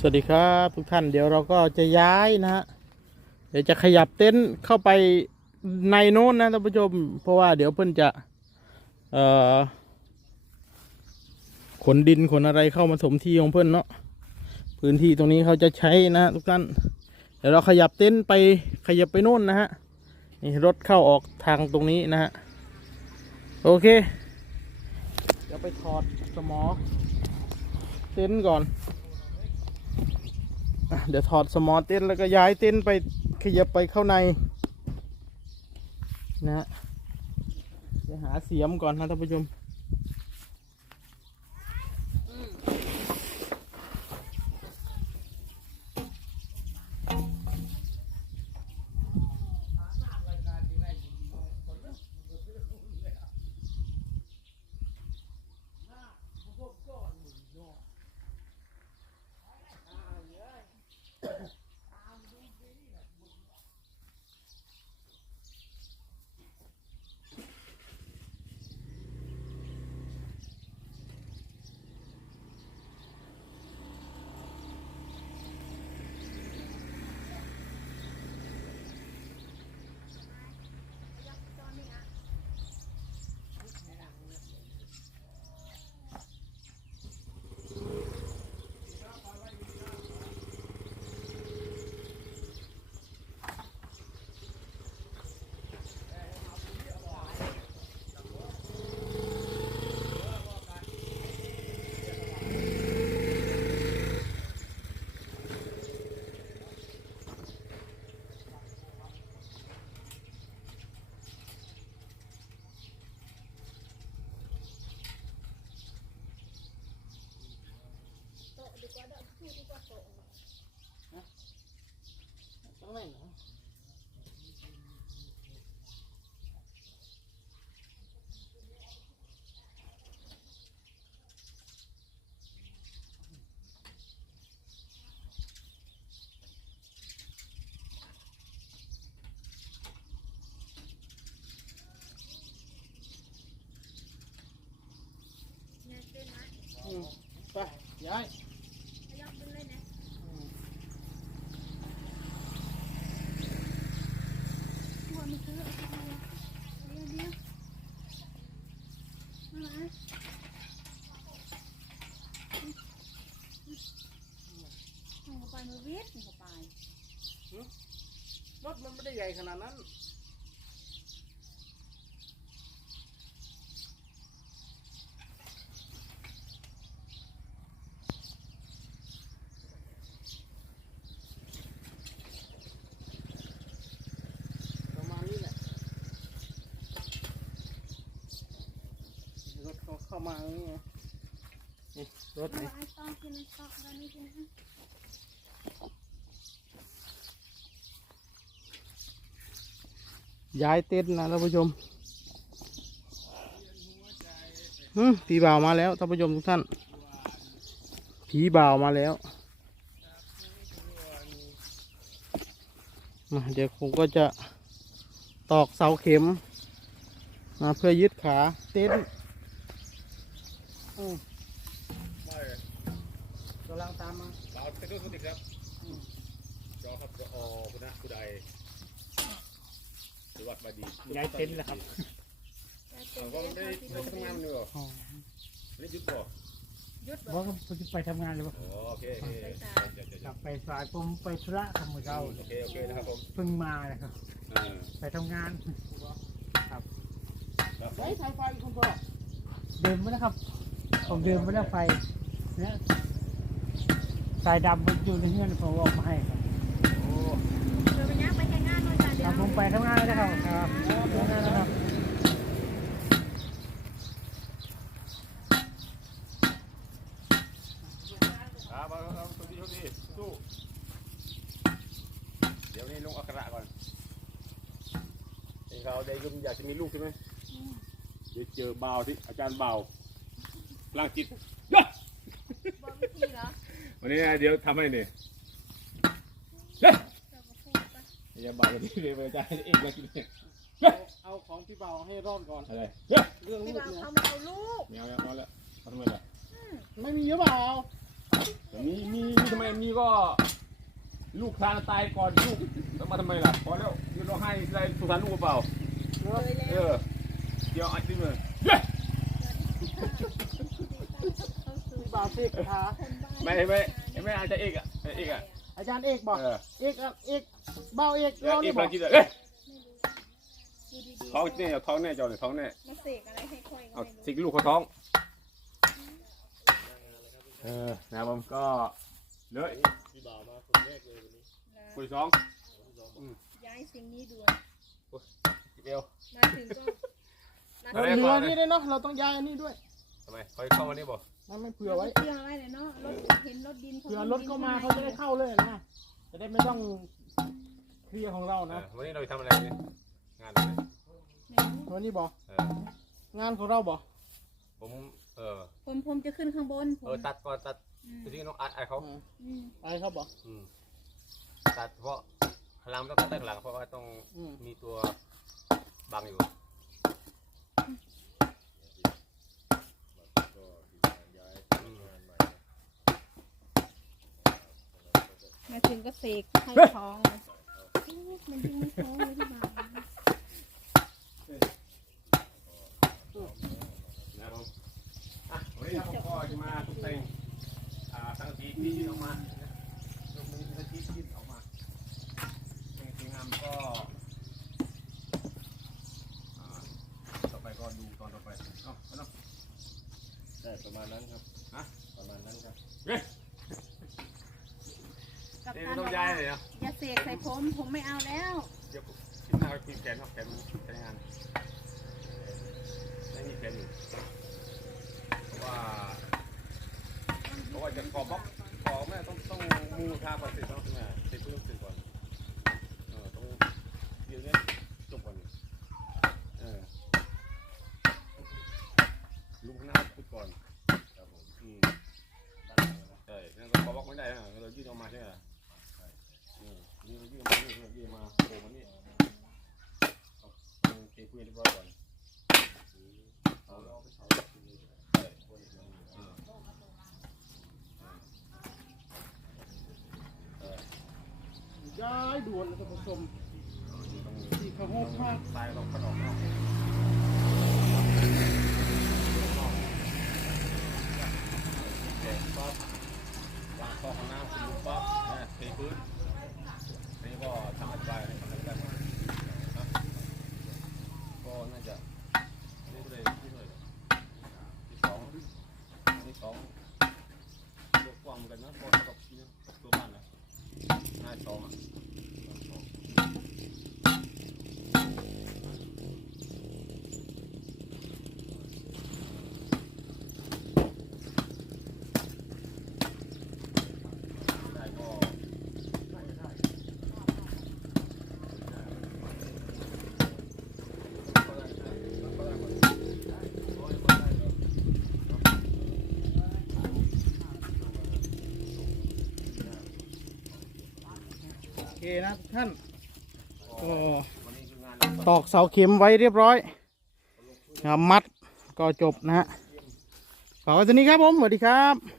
สวัสดีครับทุกท่านเดี๋ยวเราก็จะย้ายนะฮะเดี๋ยวจะขยับเต็นท์เข้าไปในโน้นนะท่านผู้ชม เพราะว่าเดี๋ยวเพิ่อนจะเอ่อขนดินขนอะไรเข้ามาถมที่ของเพิ่อนเนาะพื้นที่ตรงนี้เขาจะใช้นะฮะทุกท่าน เดี๋ยวเราขยับเต็นท์ไปขยับไปโน่นนะฮะนี่รถเข้าออกทางตรงนี้นะฮะโอเคเดี๋ยวไปถอดสมอเต็นท์ก่อน เดี๋ยวถอดสมอเต้นแล้วก็ย้ายเต้นไปขยับไปเข้าใน นะฮะเดี๋ยวหาเสียมก่อนนะท่านผู้ชมต้องไหนเนาะอืม ไปย้ายอืมไปมือวิทย์เข้าไปรถมันไม่ได้ใหญ่ขนาดนั้น ประมาณนี้แหละ รถเขาเข้ามาอย่างนี้นี่รถเอานี่ไอ้ต้นนะย้ายเต็นท์นะท่านผู้ชมหึผีบ่าวมาแล้วท่านผู้ชมทุกท่าน ผีบ่าวมาแล้ว มาเดี๋ยวผมก็จะตอกเสาเข็มนะเพื่อยึดขาเต็นท์ อืมกำลังตามมาเราไปดูคุณดิครับจอครับจอคุณนะคุณใดสวัสดีย้ายเต็นท์แล้วครับเราก็ไม่ได้ไม่ทำงานอยู่หรออ๋อไม่ได้หยุดบ่ยุดเพราะผมจะไปทำงานเลยอ๋อโอเคโอเคกลับไปสายผมไปธุระทำมือเราโอเคโอเคนะครับผมเพิ่งมาเลยครับอ่าไปทำงานครับไว้สายไฟคุณพ่อเดิมไม่ได้ครับ ผมเดิมไม่ได้ไฟเนี่ยสายดำมันอยู่ในเงื่อนผมเอามาให้ครับโอ้เดี๋ยวไปย่างไปแข่งงานหน่อยจ้ะคเดี๋ยรัวบผมไปทำงานแล้วนะครับครับทำงานแล้วครับครับเอาเอาสวัสดีสวัสดีสู้เดี๋ยวนี้ลงอักขระก่อนเองเขาได้ยุ่มอยากจะมีลูกใช่ไหมเดี๋ยวเจอบ่าวที่อาจารย์บ่าว พลังจิตบอกวิธีเหรอวันนี้เดี๋ยวทำให้เนี่ยเจ้าก็พูดไปอย่าบ่าววันนี้เดี๋ยวอาจารย์เองมากินเนี่ยเอาของพี่เบาให้รอดก่อน อะไรเรื่องพี่ลูกบ่าวเนี่ยเขามาเอาลูกเมียวเมียวแล้วเอาทำไมล่ะไม่มีหรือเปล่าเอมีมีมีทำไมมีก็ ลูกคลานตายก่อนลูกแล้วมาทำไมล่ะพอแล้วยืนร้องไห้อะไรสุสานลูกเปล่าเลยแล้วเออเดี๋ยวอัดดิเลย เข้าสู่พี่บ่าวเสกขาคนบ้านไม่ไม่ไม่อาจจะเอกอะเอกอะอาจารย์เอกบอกเออเอกอะเอกเบ้าเอกเออเราเอนี่กบพอลักงจิตเลยเอ้ยดูดีๆท้องเนี่ยท้องแน่จอเลยท้องแน่มาเสกอะไรให้ค่อยก็เอาไม่รู้สิกลูกเขาท้องเออนะครับผมก็เลยนะคุยสองย้ายสิ่งนี้ด่วนสิบเอวมาถึงก็มาเอเราอเหลือนี่ด้วยเนาะเราต้องย้ายอันนี้ด้วย ทำไมเขาเข้าวันนี้บ่นั่นไม่เผื่เผื่ออไว้ไว้เผื่อไว้เลยเนาะรถเห็นรถดินเผื่อรถเข้ามาเขาจะได้เข้าเลยนะจะได้ไม่ต้องเคลียร์ของเราเอนะอวันนี้เราไปทำอะไรเนี่ยงานอะไรวันนี้บอกเอองานของเราบอกผมเออผมผมจะขึ้นข้างบนผเอมอตัดก่อนตัดอืมคือที่น้องอัดอัดเขาอืมอะไรครับบอกอืมตัดเพราะข้างหลังต้องตัดข้างหลังเพราะว่าต้องอืมมีตัวบังอยู่ มาถึงก็เสกให้ท้องมันยังไม่ท้องเลยที่บ้านนะครับผมอะวันนี้ครับผมก็จะมาตกแต่งอ่าสังกะสีที่ยืนออกมาตรงนี้ตั้งกะสีที่ยืนออกมาเป็นสวยงามก็อ่าต่อไปก็ดูตอนต่อไปเอ้าเอาเนาะใช่ประมาณนั้นครับ ฮะ ประมาณนั้นครับ เฮ้ย กับ เดี๋ยว การ ต้ บ อ อง ก ย้า ว่าย เลยนะอย่าเสกใส่ผมผมไม่เอาแล้วเดี๋ยวชิ้นหน้าไปพิมพ์แขนเนาะแขนมันใช้งานไม่มีแขนอยู่เพราะว่าเพราะว่าจะขอบล็อกขอแม่ต้องต้องมูทาก่อนสิต้องใช่ไหมติดพื้นสิก่อนเออต้องเดี๋ยวนี้จบก่อนเออลุกหน้าพุดก่อนครับผมอืมด้านหลังนะใช่นั่นก็ขอบล็อกไม่ได้นะเรายื่นออกมาใช่ไหมอืมนี่เรายื่น อมานี่เยื่นออกมาโผล่มานี่เอาเอาเทพื้นเรียบร้อยก่อนเอาเอาไปเผาที่นี่ใช่บนอีกหลังหนึ่งอืมย้ายด่วนท่านผู้ชมที่เขาห้องมากตายเราขัดออกเนาะแกะปั๊บวางข้อข้างหน้าคุณดูปั๊บนะเทพื้นอันนี้ก็ทำอธิบายในคำนั้นได้นะก็น่าจะนี่ก็เลยที่เลยที่สองที่สองยกกว้าง เหมือนกันนะบอเท่ากับตัวบ้านนะห้าสองอะสอง ได้ก็ได้ได้ก็ได้ได้ก็ได้หมดได้โอ้ยก็ได้เลย โอ เคนะทุกท่านก็วันนี้คืองานเราตอกเสาเข็มไว้เรียบร้อยนะครับมัดก็จบนะฮะฝากไว้ตัวนี้ครับผมสวัสดีครับ